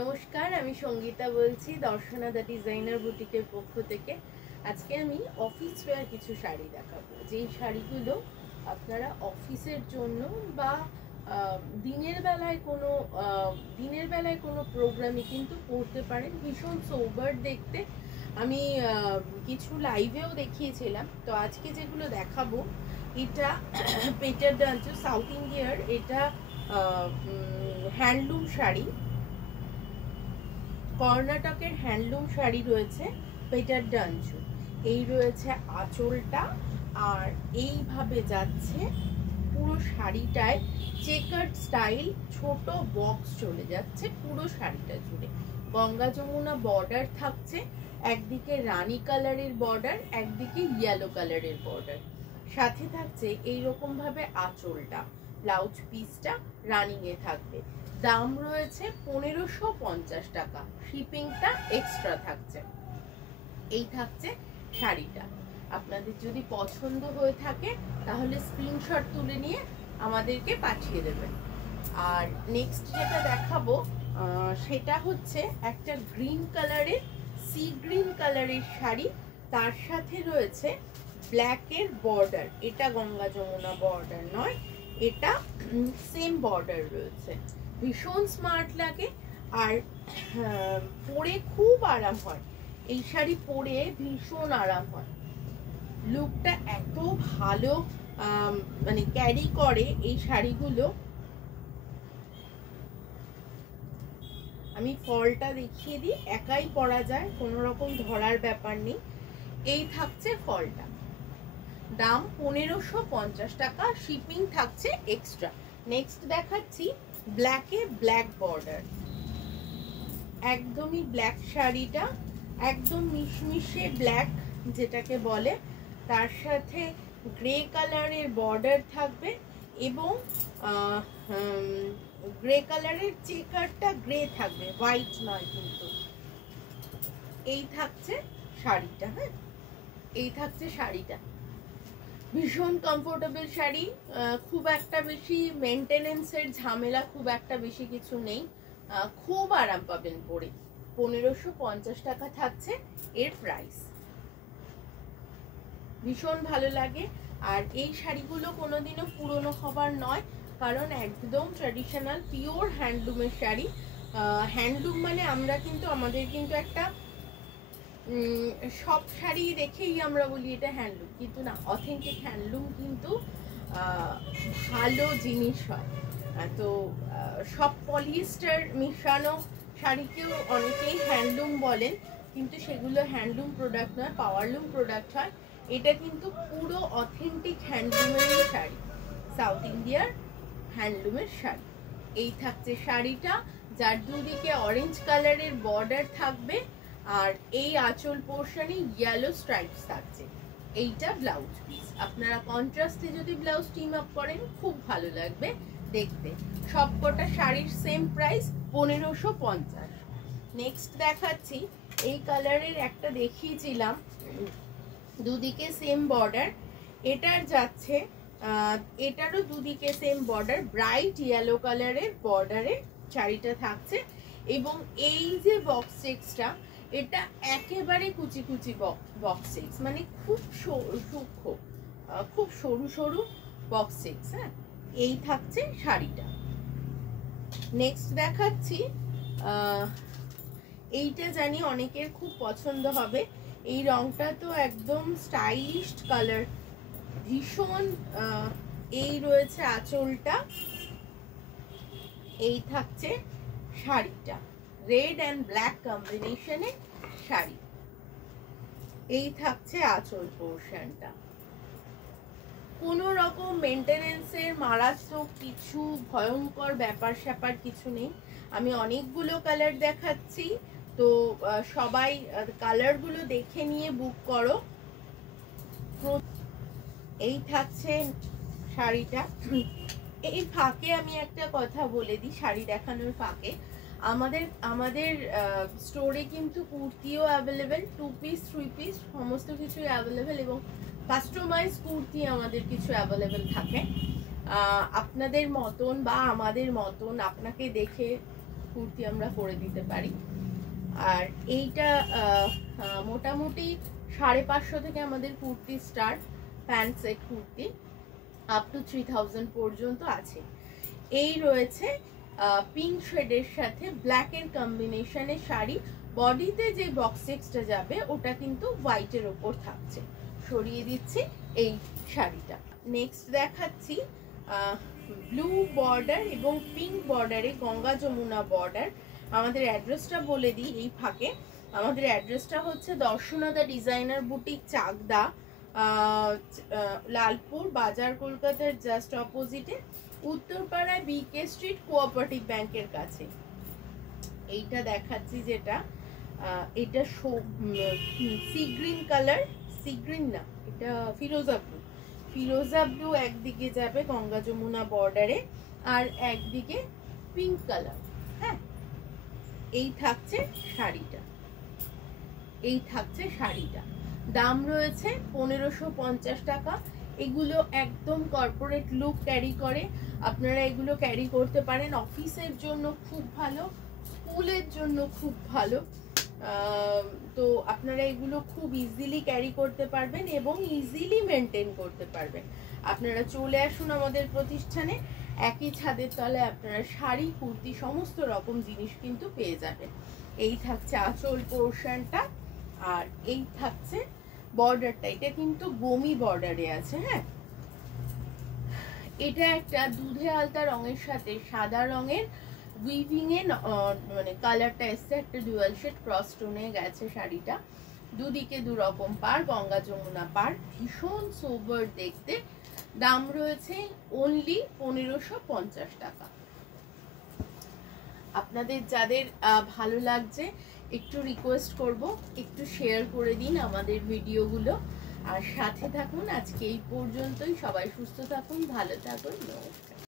নমস্কার, আমি সঙ্গীতা বলছি দর্শনা দ্য ডিজাইনার বুটিকের পক্ষ থেকে। আজকে আমি অফিস ওয়্যার কিছু শাড়ি দেখাবো, যেই শাড়িগুলো আপনারা অফিসের জন্য বা দিনের বেলায় কোনো প্রোগ্রামে কিন্তু পরতে পারেন। ভীষণ সোবার দেখতে। আমি কিছু লাইভেও দেখিয়েছিলাম, তো আজকে যেগুলো দেখাবো এটা পেটার ডাঞ্চু সাউথ ইন্ডিয়ার, এটা হ্যান্ডলুম শাড়ি, কর্ণাটকের হ্যান্ডলুম শাড়ি রয়েছে পেটার ডাঞ্চু। এই রয়েছে আঁচলটা, আর এইভাবে যাচ্ছে পুরো শাড়িটায় চেকার্ড স্টাইল ছোট বক্স চলে যাচ্ছে পুরো শাড়িটা জুড়ে। গঙ্গা যমুনা বর্ডার থাকছে, একদিকে রানী কালারের বর্ডার, একদিকে ইয়েলো কালারের বর্ডার, সাথে থাকছে এইরকম ভাবে আঁচলটা। ব্লাউজ পিসটা রানিং এ থাকবে। দাম রয়েছে 1550 টাকা, শিপিংটা এক্সট্রা থাকছে। এই থাকছে শাড়িটা। আপনাদের যদি পছন্দ হয়ে থাকে তাহলে স্ক্রিনশট তুলে নিয়ে আমাদেরকে পাঠিয়ে দেবেন। আর নেক্সট যেটা দেখাবো সেটা হচ্ছে একটা গ্রিন কালারের, সি গ্রিন কালারের শাড়ি, তার সাথে রয়েছে ব্ল্যাকের বর্ডার। এটা গঙ্গা যমুনা বর্ডার নয়, এটা সেম বর্ডার রয়েছে। ভীষণ স্মার্ট লাগে আর পরে খুব আরাম হয়। এই শাড়ি পরে ভীষণ আরাম হয়, লুকটা এত ভালো মানে ক্যারি করে এই শাড়িগুলো। আমি ফলটা দেখিয়ে দিই, একাই পরা যায়, কোনো রকম ধরার ব্যাপার নেই। এই থাকছে ফলটা, দাম 1550 টাকা, শিপিং থাকছে এক্সট্রা। নেক্সট দেখাচ্ছি ব্ল্যাকে ব্ল্যাক বর্ডার, একদমই ব্ল্যাক শাড়িটা, একদম মিশমিশে ব্ল্যাক যেটাকে বলে, তার সাথে গ্রে কালারের বর্ডার থাকবে এবং গ্রে কালারের চেকারটা গ্রে থাকবে, হোয়াইট নয় কিন্তু। এই থাকছে শাড়িটা। হ্যাঁ, এই থাকছে শাড়িটা, ভীষণ কমফোর্টেবল শাড়ি। খুব একটা বেশি মেনটেনেন্সের ঝামেলা খুব একটা বেশি কিছু নেই, খুব আরাম পাবেন পরে। 1550 টাকা থাকছে এর প্রাইস। ভীষণ ভালো লাগে। আর এই শাড়িগুলো কোনোদিনও পুরনো হবার নয়, কারণ একদম ট্র্যাডিশনাল পিওর হ্যান্ডলুমের শাড়ি। হ্যান্ডলুম মানে আমরা কিন্তু আমাদের কিন্তু একটা সব শাড়ি দেখেই আমরা বলি এটা হ্যান্ডলুম, কিন্তু না, অথেন্টিক হ্যান্ডলুম কিন্তু ভালো জিনিস হয়। তো সব পলিয়েস্টার মিশানো শাড়িকেও অনেকেই হ্যান্ডলুম বলেন, কিন্তু সেগুলো হ্যান্ডলুম প্রোডাক্ট নয়, পাওয়ারলুম প্রোডাক্ট হয়। এটা কিন্তু পুরো অথেন্টিক হ্যান্ডলুমের শাড়ি, সাউথ ইন্ডিয়ার হ্যান্ডলুমের শাড়ি। এই থাকছে শাড়িটা, যার দুদিকে অরেঞ্জ কালারের বর্ডার থাকবে, আর এই আঁচল পোর্শনে ইয়েলো স্ট্রাইপস থাকছে। এইটা ব্লাউজ পিস। আপনারা কন্ট্রাস্টে যদি ব্লাউজ টিম আপ করেন খুব ভালো লাগবে দেখতে। সবকটা শাড়ির সেম প্রাইস 1550। নেক্সট দেখাচ্ছি, এই কালারের একটা দেখিয়েছিলাম, দুদিকে সেম বর্ডার, এটার যাচ্ছে এটারও দুদিকে সেম বর্ডার, ব্রাইট ইয়েলো কালারের বর্ডারে শাড়িটা থাকছে। এবং এই যে বক্স চেকসটা, এটা একেবারে কুচি কুচি বক্স চেকস, মানে খুব সূক্ষ্ম, খুব সরু সরু বক্স চেকস। হ্যাঁ, এই থাকছে শাড়িটা। নেক্সট দেখাচ্ছি, এইটা জানি অনেকের খুব পছন্দ হবে। এই রংটা তো একদম স্টাইলিশ কালার, ভীষণ। এই রয়েছে আঁচলটা, এই থাকছে শাড়িটা, রেড অ্যান্ড ব্ল্যাক কম্বিনেশনে শাড়ি। এই থাকছে আঁচল পোর্শনটা। কোনো রকম মেনটেনেন্সের মারাত্মক কিছু ভয়ঙ্কর ব্যাপার স্যাপার কিছু নেই। আমি অনেকগুলো কালার দেখাচ্ছি, তো সবাই কালারগুলো দেখে নিয়ে বুক করো। এই থাকছে শাড়িটা। এই ফাঁকে আমি একটা কথা বলে দিই, শাড়ি দেখানোর ফাঁকে, আমাদের স্টোরে কিন্তু কুর্তিও অ্যাভেলেবেল, 2 পিস 3 পিস সমস্ত কিছুই অ্যাভেলেবেল, এবং কাস্টমাইজ কুর্তি আমাদের কিছু অ্যাভেলেবেল থাকে। আপনাদের মতন বা আমাদের মতন আপনাকে দেখে কুর্তি আমরা করে দিতে পারি। আর এইটা মোটামুটি 550 থেকে আমাদের kurti start, pant set kurti up to 3000 পর্যন্ত আছে। এই রয়েছে পিঙ্ক শেডের সাথে ব্ল্যাকের কম্বিনেশনের শাড়ি, বডিতে যে বক্স এক্সটা যাবে ওটা কিন্তু হোয়াইটের ওপর থাকছে। সরিয়ে দিচ্ছি এই শাড়িটা। নেক্সট দেখাচ্ছি ব্লু বর্ডার এবং পিঙ্ক বর্ডারে গঙ্গা যমুনা বর্ডার। আমাদের অ্যাড্রেসটা বলে দিই এই ফাঁকে। আমাদের অ্যাড্রেসটা হচ্ছে দর্শনাদা ডিজাইনার বুটিক, চাকদা, লালপুর বাজার, কলকাতার জাস্ট অপোজিটে, উত্তরপাড়ায় বিকে স্ট্রিট, কোঅপারেটিভ ব্যাংকের কাছে। এইটা দেখাচ্ছি যেটা এটা sea green colour, sea green না, এটা ফিরোজা ব্লু। ফিরোজা ব্লু একদিকে যাবে গঙ্গা যমুনা বর্ডারে, আর একদিকে পিঙ্ক কালার। হ্যাঁ, এই থাকছে শাড়িটা, এই থাকছে শাড়িটা। দাম রয়েছে 1550 টাকা। এগুলো একদম কর্পোরেট লুক ক্যারি করে, আপনারা এগুলো ক্যারি করতে পারেন। অফিসের জন্য খুব ভালো, স্কুলের জন্য খুব ভালো। তো আপনারা এগুলো খুব ইজিলি ক্যারি করতে পারবেন এবং ইজিলি মেনটেন করতে পারবেন। আপনারা চলে আসুন আমাদের প্রতিষ্ঠানে, একই ছাদের তলায় আপনারা শাড়ি, কুর্তি সমস্ত রকম জিনিস কিন্তু পেয়ে যাবেন। এই থাকছে আঁচল পোর্শনটা, আর এই থাকছে বর্ডারটা। এটা কিন্তু গমি বর্ডারে আছে। হ্যাঁ, এটা একটা দুধে আলতা রঙের সাথে সাদা রঙের উইভিং এ মানে কালারটা এসছে, একটা ডুয়াল শেড ক্রস টোনে গেছে শাড়িটা। দুদিকে দু রকম পার, গঙ্গা যমুনা পার, ভীষণ সোবার দেখতে। দাম রয়েছে অনলি 1550 টাকা। আপনাদের যাদের ভালো লাগছে একটু রিকোয়েস্ট করব, একটু শেয়ার করে দিন আমাদের ভিডিওগুলো, আর সাথে থাকুন। আজকে এই পর্যন্তই। সবাই সুস্থ থাকুন, ভালো থাকুন, নমস্কার।